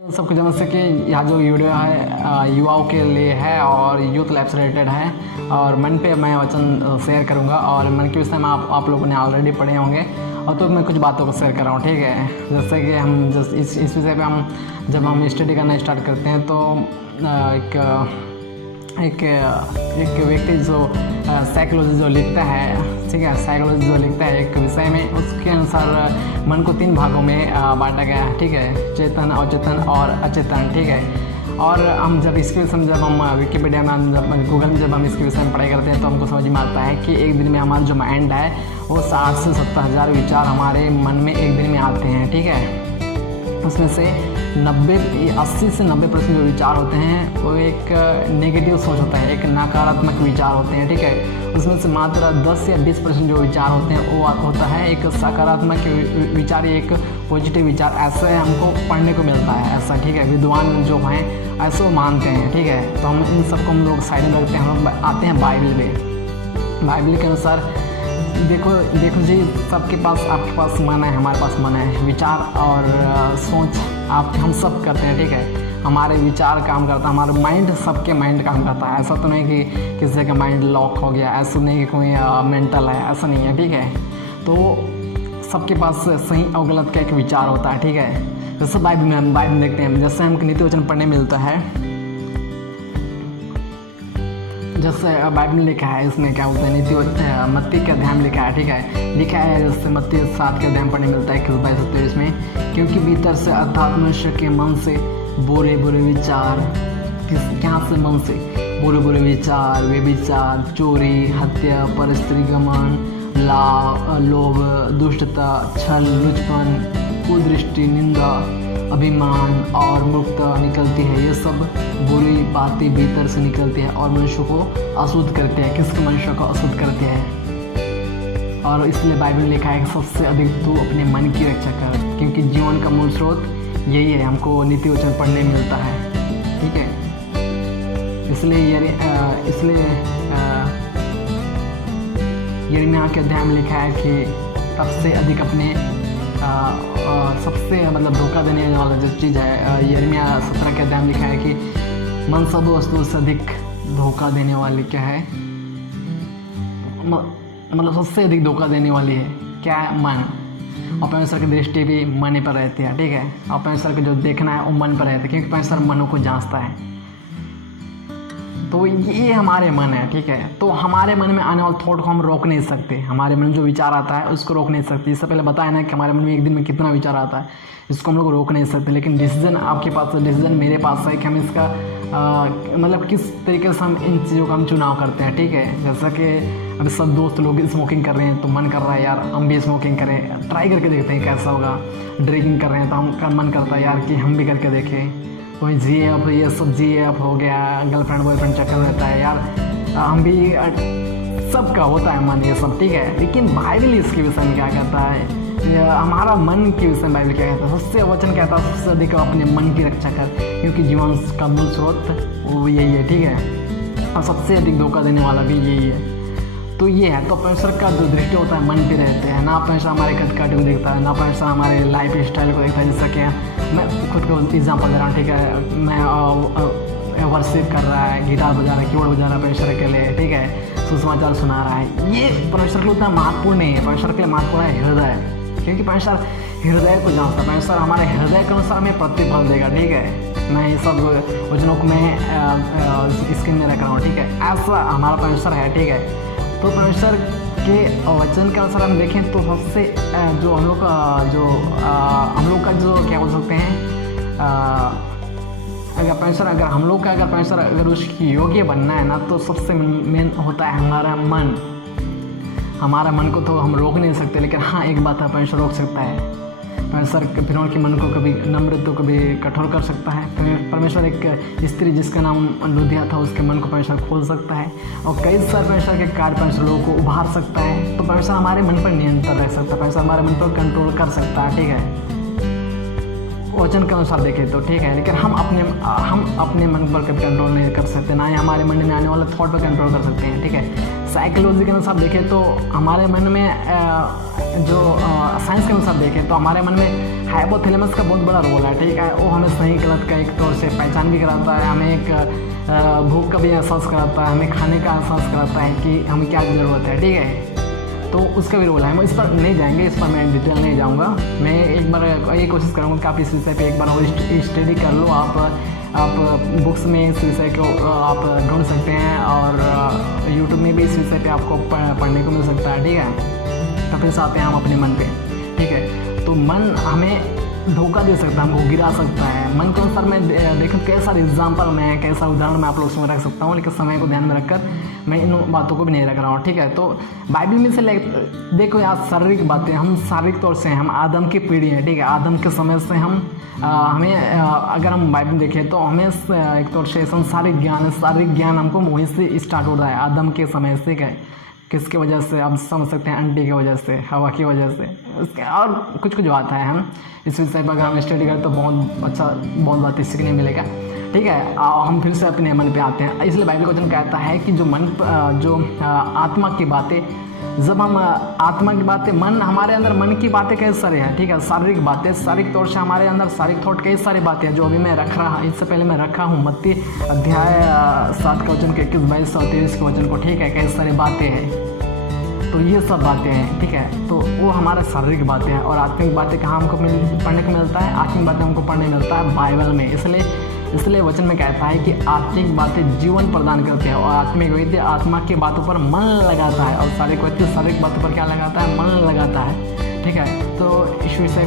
सबको जानना से कि यह जो वीडियो है युवाओं के लिए है और यूथ लाइफ से रिलेटेड है और मन पे मैं वचन शेयर करूंगा और मन के विषय में आप लोगों ने ऑलरेडी पढ़े होंगे और तो मैं कुछ बातों को शेयर कर रहा हूँ। ठीक है, जैसे कि हम इस विषय पे हम जब हम स्टडी करना स्टार्ट करते हैं तो एक व्यक्ति जो साइकोलॉजी जो लिखता है, ठीक है, साइकोलॉजी जो लिखता है एक विषय में, उसके अनुसार मन को 3 भागों में बांटा गया है। ठीक है, चेतन, अचेतन और अचेतन। ठीक है, और हम जब इसके विषय में जब हम विकिपीडिया में जब गूगल में जब हम इसके विषय में पढ़ाई करते हैं तो हमको समझ में आता है कि एक दिन में हमारा जो माइंड है वो 60 से 70 हज़ार विचार हमारे मन में एक दिन में आते हैं। ठीक है, उसमें से 80 से 90% जो विचार होते हैं वो एक नेगेटिव सोच होता है, एक नकारात्मक विचार होते हैं। ठीक है, उसमें से मात्र 10 या 20% जो विचार होते हैं वो होता है एक सकारात्मक विचार, एक पॉजिटिव विचार। ऐसे हमको पढ़ने को मिलता है ऐसा। ठीक है, विद्वान जो हैं ऐसे वो मानते हैं। ठीक है, तो हम इन सबको हम लोग साइड में रखते हैं, हम लोग आते हैं बाइबल में। बाइबल के अनुसार देखो जी, सबके पास, आपके पास मन है, हमारे पास मन है, विचार और सोच हम सब करते हैं। ठीक है, हमारे विचार काम करता है, हमारा माइंड, सबके माइंड काम करता है। ऐसा तो नहीं कि किसी का माइंड लॉक हो गया, ऐसा नहीं कि कोई मेंटल है, ऐसा नहीं है। ठीक है, तो सबके पास सही और गलत का एक विचार होता है। ठीक है, जैसे बाइबल में देखते हैं, जैसे हमको नीति वचन पढ़ने मिलता है, जैसे बाइबल में लिखा है, इसमें क्या बोलते हैं, नीति मत्ती के अध्याय में लिखा है। ठीक है, लिखा है जैसे मत्ती 7 के अध्याय पढ़ने मिलता है 21-22 में, क्योंकि भीतर से अर्थात मनुष्य के मन से बुरे बुरे विचार, क्या से मन से बुरे बुरे विचार, वे विचार, चोरी, हत्या, परस्त्री गमन, लोभ, दुष्टता, छल, लुचपन, कुदृष्टि, निंदा, अभिमान और मूर्खता निकलती है। ये सब बुरी बातें भीतर से निकलती है और मनुष्य को अशुद्ध करते हैं। किसको? मनुष्य को अशुद्ध करते हैं। और इसलिए बाइबल में लिखा है कि सबसे अधिक तू अपने मन की रक्षा कर, क्योंकि जीवन का मूल स्रोत यही है। हमको नीति वचन पढ़ने मिलता है। ठीक है, इसलिए यिर्मयाह के अध्याय में लिखा है कि सबसे अधिक अपने सबसे धोखा देने वाला जो चीज़ है, यिर्मयाह 17 के अध्याय में लिखा है कि मन सब वस्तु से अधिक धोखा देने वाली क्या है, सबसे अधिक धोखा देने वाली है क्या है? मन। और परमेश्वर की दृष्टि भी मन पर रहती है। ठीक है, और परमेश्वर को जो देखना है वो मन पर रहता है, क्योंकि परमेश्वर मनों को जांचता है। तो ये हमारे मन है। ठीक है, तो हमारे मन में आने वाले थॉट को हम रोक नहीं सकते। हमारे मन में जो विचार आता है उसको रोक नहीं सकते। इससे पहले बताया ना कि हमारे मन में एक दिन में कितना विचार आता है, इसको हम लोग रोक नहीं सकते। लेकिन डिसीजन आपके पास है, डिसीजन मेरे पास है कि हम इसका किस तरीके से हम इन चीज़ों का हम चुनाव करते हैं। ठीक है, जैसा कि अभी सब दोस्त लोग स्मोकिंग कर रहे हैं तो मन कर रहा है यार हम भी स्मोकिंग करें, ट्राई करके देखते हैं कैसा होगा। ड्रिंकिंग कर रहे हैं तो हम मन करता है यार कि हम भी करके देखें। कोई GF, ये सब GF हो गया, गर्लफ्रेंड बॉयफ्रेंड चक्कर रहता है यार, हम भी, सबका होता है मन ये सब। ठीक है, लेकिन बाइबल इसके विषय में क्या कहता है, हमारा मन के विषय में बाइबल क्या कहता है? सबसे वचन कहता है सबसे अधिक अपने मन की रक्षा कर, क्योंकि जीवन का मूल स्रोत वो यही है। ठीक है, और सबसे अधिक धोखा देने वाला भी यही है। तो ये है, तो परमेश्वर का जो दृष्टि होता है मन पे रहते हैं ना। परमेश्वर हमारे कद-काठी को देखता है, ना परमेश्वर हमारे लाइफ स्टाइल को देखता है। जैसा कि मैं खुद को एग्जाम्पल दे रहा हूँ। ठीक है, मैं वर्शिप कर रहा है, गिटार बजा रहा है, कीबोर्ड बजा रहा है परमेश्वर के लिए। ठीक है, सुसमाचार सुना रहा है, ये परमेश्वर के लिए उतना महत्वपूर्ण नहीं है। परमेश्वर के लिए महत्वपूर्ण है हृदय, क्योंकि परमेश्वर हृदय को जानता है। परमेश्वर हमारे हृदय के अनुसार हमें प्रतिफल देगा। ठीक है, मैं ये सब वचनों को मैं स्क्रीन में रख रहा हूँ। ठीक है, ऐसा हमारा परमेश्वर है। ठीक है, तो परमेश्वर के वचन के अनुसार हम देखें तो सबसे जो हम लोग का जो क्या बोल सकते हैं, अगर हम लोग का अगर उसकी योग्य बनना है ना, तो सबसे मेन होता है हमारा मन। हमारा मन को तो हम रोक नहीं सकते, लेकिन हाँ एक बात है, परमेश्वर रोक सकता है। परमेश्वर फिरौन के मन को कभी नम्र तो कभी कठोर कर सकता है। परमेश्वर एक स्त्री जिसका नाम लुदिया था, उसके मन को परमेश्वर खोल सकता है, और कई सारे परमेश्वर के कार्य परमेश्वर लोगों को उभार सकता है। तो परमेश्वर हमारे मन पर नियंत्रण रख सकता है, परमेश्वर हमारे मन पर कंट्रोल कर सकता है। ठीक है, वचन के अनुसार देखें तो। ठीक है, लेकिन हम अपने मन पर कभी कंट्रोल नहीं कर सकते, ना ही हमारे मन में आने वाले थॉट पर कंट्रोल कर सकते हैं। ठीक है, साइकोलॉजी के अनुसार देखें तो हमारे मन में जो साइंस के अनुसार देखें तो हमारे मन में हाइपोथैलेमस का बहुत बड़ा रोल है, ठीक है। वो हमें सही गलत का एक तौर से पहचान भी कराता है, हमें एक भूख का भी एहसास कराता है, हमें खाने का एहसास कराता है कि हमें क्या ज़रूरत है, ठीक है। तो उसका भी रोल है। हम इस पर नहीं जाएंगे, इस पर मैं डिटेल नहीं जाऊंगा। मैं एक बार ये कोशिश करूँगा कि आप इस विषय पे एक बार और स्टडी कर लो। आप बुक्स में इस विषय को आप ढूंढ सकते हैं और यूट्यूब में भी इस विषय पे आपको पढ़ने को मिल सकता है, ठीक है। तो फिर आते हैं हम अपने मन पे, ठीक है। तो मन हमें धोखा दे सकता है, हमको गिरा सकता है। मन के अनुसार मैं देखूँ कैसा एग्जाम्पल मैं, कैसा उदाहरण मैं आप लोगों में रख सकता हूँ, लेकिन समय को ध्यान में रखकर मैं इन बातों को भी नहीं रख रहा हूँ, ठीक है। तो बाइबल में से देखो यार, शारीरिक बातें, हम शारीरिक तौर से हम आदम की पीढ़ी हैं, ठीक है। आदम के समय से हमें अगर हम बाइबल देखें तो हमें एक तौर से शारीरिक ज्ञान हमको वहीं से स्टार्ट होता है, आदम के समय से। क्या किसकी वजह से आप समझ सकते हैं, आंटी की वजह से, हवा की वजह से, उसके और कुछ बात है। हम इस विषय पर अगर हम स्टडी करें तो बहुत बातें सीखने मिलेगा, ठीक है। हम फिर से अपने मन पे आते हैं। इसलिए बाइबल का वचन कहता है कि जो आत्मा की बातें, जब हम आत्मा की बातें, हमारे अंदर मन की बातें कैसे सारे हैं, ठीक है। शारीरिक बातें, शारीरिक तौर से हमारे अंदर शारीरिक थॉट कई सारी बातें हैं जो अभी मैं रख रहा, इससे पहले मैं रखा हूँ मत्ती अध्याय 7 का वचन के 21, 22 और 23 के वचन को, ठीक है। कई सारी बातें हैं, तो ये सब बातें हैं, ठीक है। तो वो हमारा शारीरिक बातें हैं। और आत्मिक बातें कहाँ हमको पढ़ने को मिलता है? आत्मिक बातें हमको पढ़ने मिलता है बाइबल में। इसलिए वचन में कहता है कि आत्मिक बातें जीवन प्रदान करते हैं और आत्मिक व्यक्ति आत्मा की बातों पर मन लगाता है और शारीरिक व्यक्ति शारीरिक बातों पर क्या लगाता है? मन लगाता है, ठीक है। तो इस विषय